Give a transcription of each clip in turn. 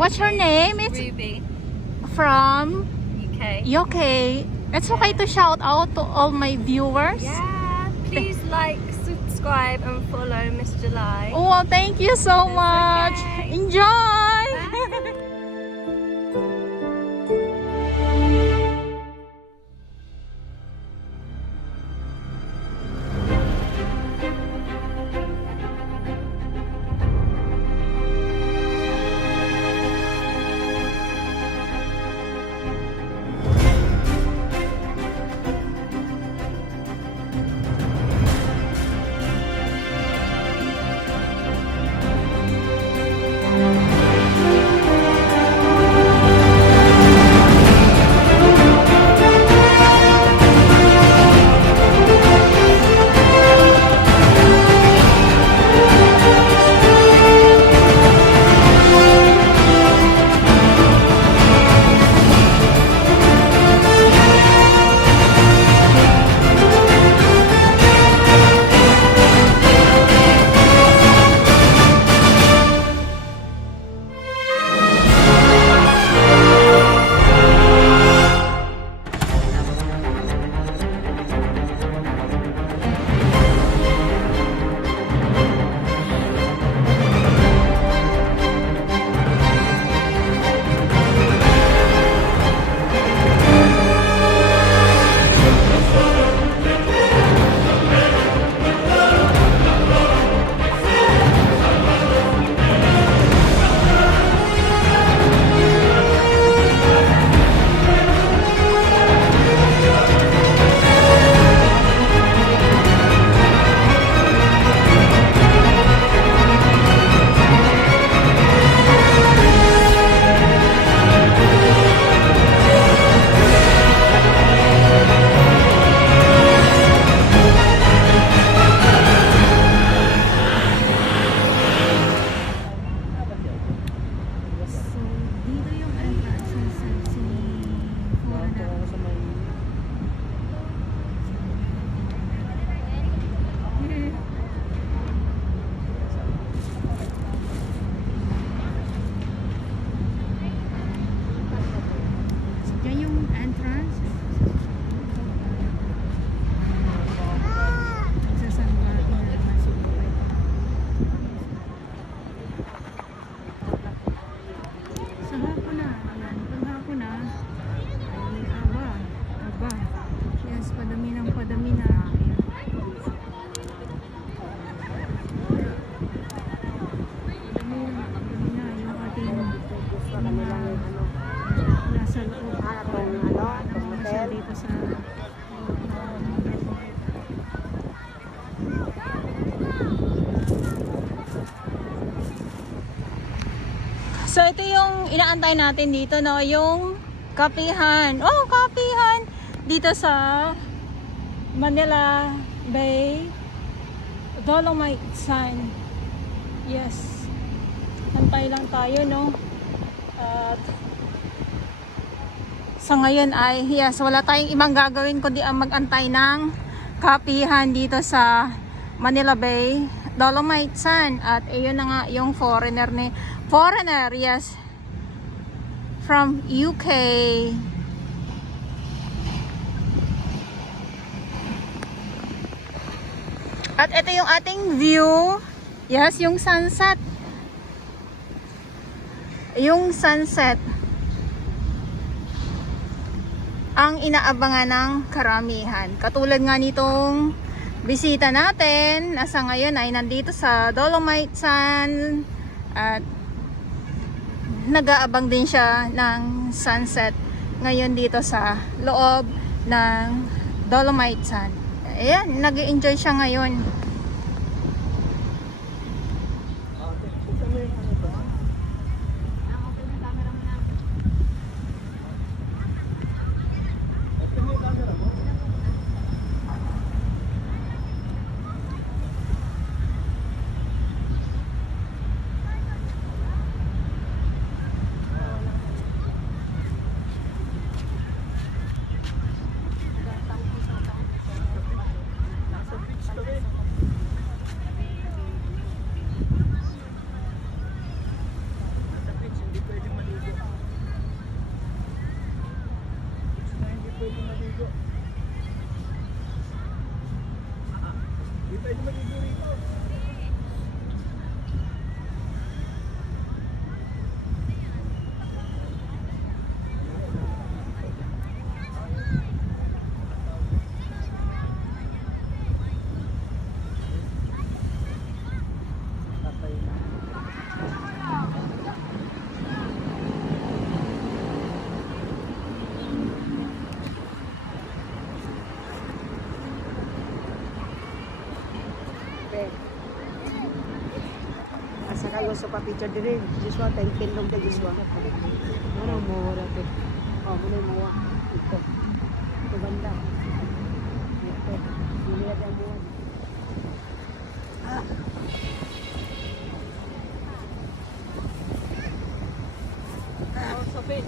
What's your name? It's Ruby, from UK. UK. It's okay to shout out to all my viewers. Yeah, please like, subscribe and follow Miss July. Oh, thank you so It's much. okay. Enjoy. Dito yung entrance ng Sexy Foreigner. Yan yung entrance. Sasamba naman siguro ito. Sa hapon na, ayan, pag hapon na, ay aba, yes, padami na, ayan. Padami na yung ating mga nasa loob siya dito sa So ito yung inaantay natin dito, no, yung kapihan. Oh, kapihan dito sa Manila Bay Dolomite Sand. Yes. Antay lang tayo, no. At sa ngayon ay yes, wala tayong ibang gagawin kundi ang mag-antay ng kapihan dito sa Manila Bay Dolomite Sand. At ayun na nga yung foreigner, yes, from UK. At ito yung ating view. Yes, yung sunset. Yung sunset ang inaabangan ng karamihan. Katulad nga nitong bisita natin, nasa ngayon ay nandito sa Dolomite Sand at nag-aabang din siya ng sunset ngayon dito sa loob ng Dolomite Sand. Ayan, nag-enjoy siya ngayon. Asa ka gusto pa picture dire? Joshua, tayo pindong ka Joshua. Ano mo wala te? Oh, muna mo wa. Ito. Ito banda. Ito. Sila dia mo. Ah. Oh, Sophie.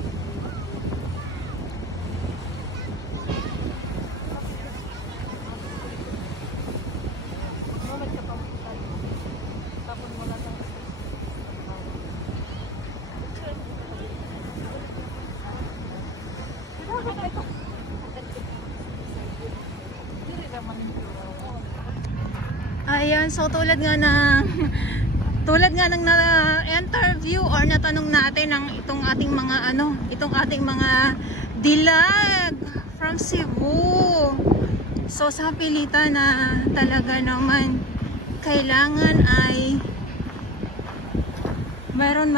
Ayan, so tulad nga ng na-interview or natanong natin ng itong ating mga dilag from Cebu. So sa pilitan na talaga naman kailangan ay mayroon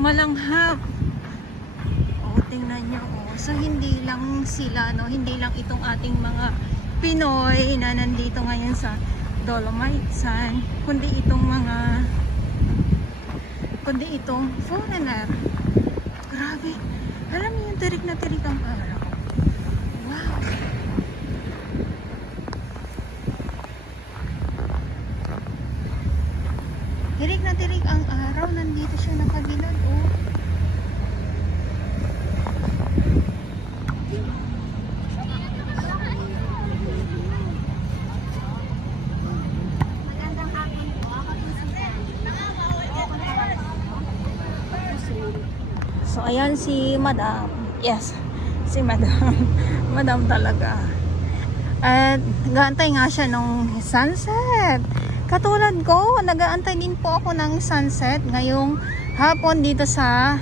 malanghap. O tingnan nyo, so hindi lang sila, no, hindi lang itong ating mga Pinoy na nandito ngayon sa Dolomite Sand, kundi itong foreigner. Grabe, alam niyo yung tirik na tirik ang araw. Wow. Tirik na tirik ang araw, nandito siya nakabilad, oh. So, ayan si Madam. Yes, si Madam. Madam talaga. At nag-aantay nga siya nung sunset. Katulad ko, nag-aantay din po ako ng sunset ngayong hapon dito sa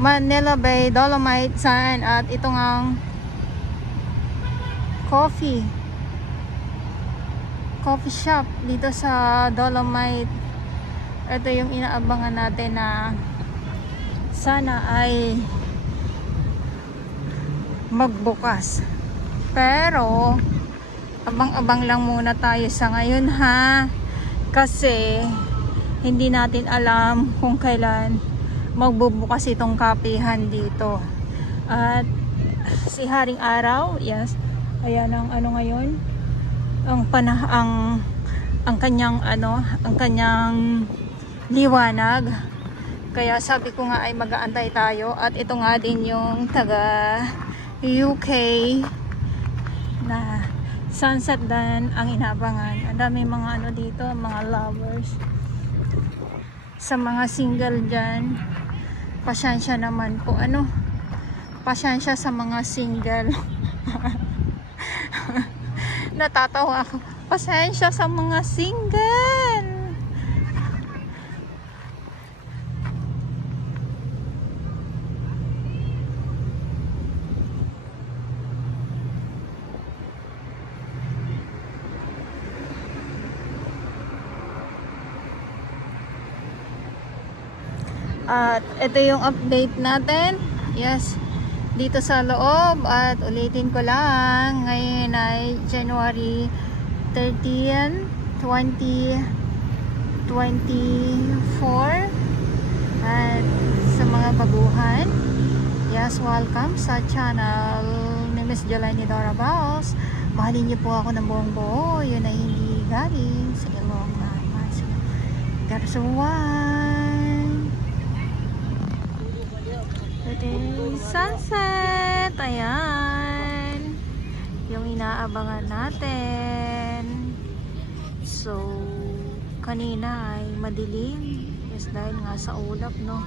Manila Bay, Dolomite Sand. At ito ang coffee shop dito sa Dolomite. Ito yung inaabangan natin na sana ay magbukas, pero abang-abang lang muna tayo sa ngayon, ha, kasi hindi natin alam kung kailan magbubukas itong kapihan dito. At si Haring Araw, yes, ayan ang ngayon, ang kanyang liwanag. Kaya sabi ko nga ay mag-aantay tayo. At ito nga din yung taga UK na sunset din ang inabangan. Ang dami mga dito, mga lovers. Sa mga single dyan, pasyensya naman po. Pasyensya sa mga single. Natatawa ako. Pasyensya sa mga single. At ito yung update natin. Yes, dito sa loob. At ulitin ko lang, ngayon ay January 13, 2024. At sa mga baguhan, yes, welcome sa channel ni Miss Jelani Dora Baos. Mahalin niyo po ako ng buong buo. Yun ay hindi galing sa ilong na mas. Garsuwan. Sunset, ayan yung inaabangan natin. So kanina ay madilim, yes, dahil nga sa ulap, no.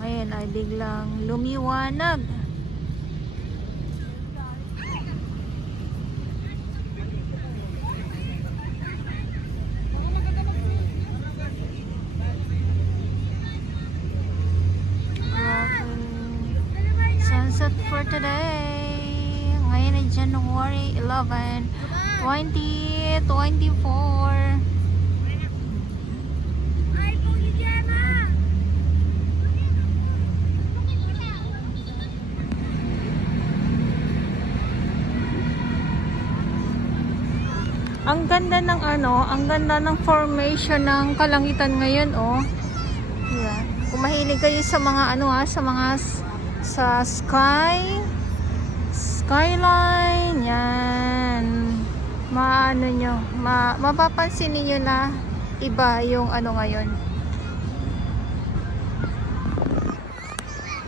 Ngayon ay biglang lumiwanag. today. Ngayon ay January 11, 2024. Ang ganda ng ang ganda ng formation ng kalangitan ngayon, oh. Yeah. Kung mahilig kayo sa mga sa skyline, yan. Mapapansin niyo na iba yung ngayon.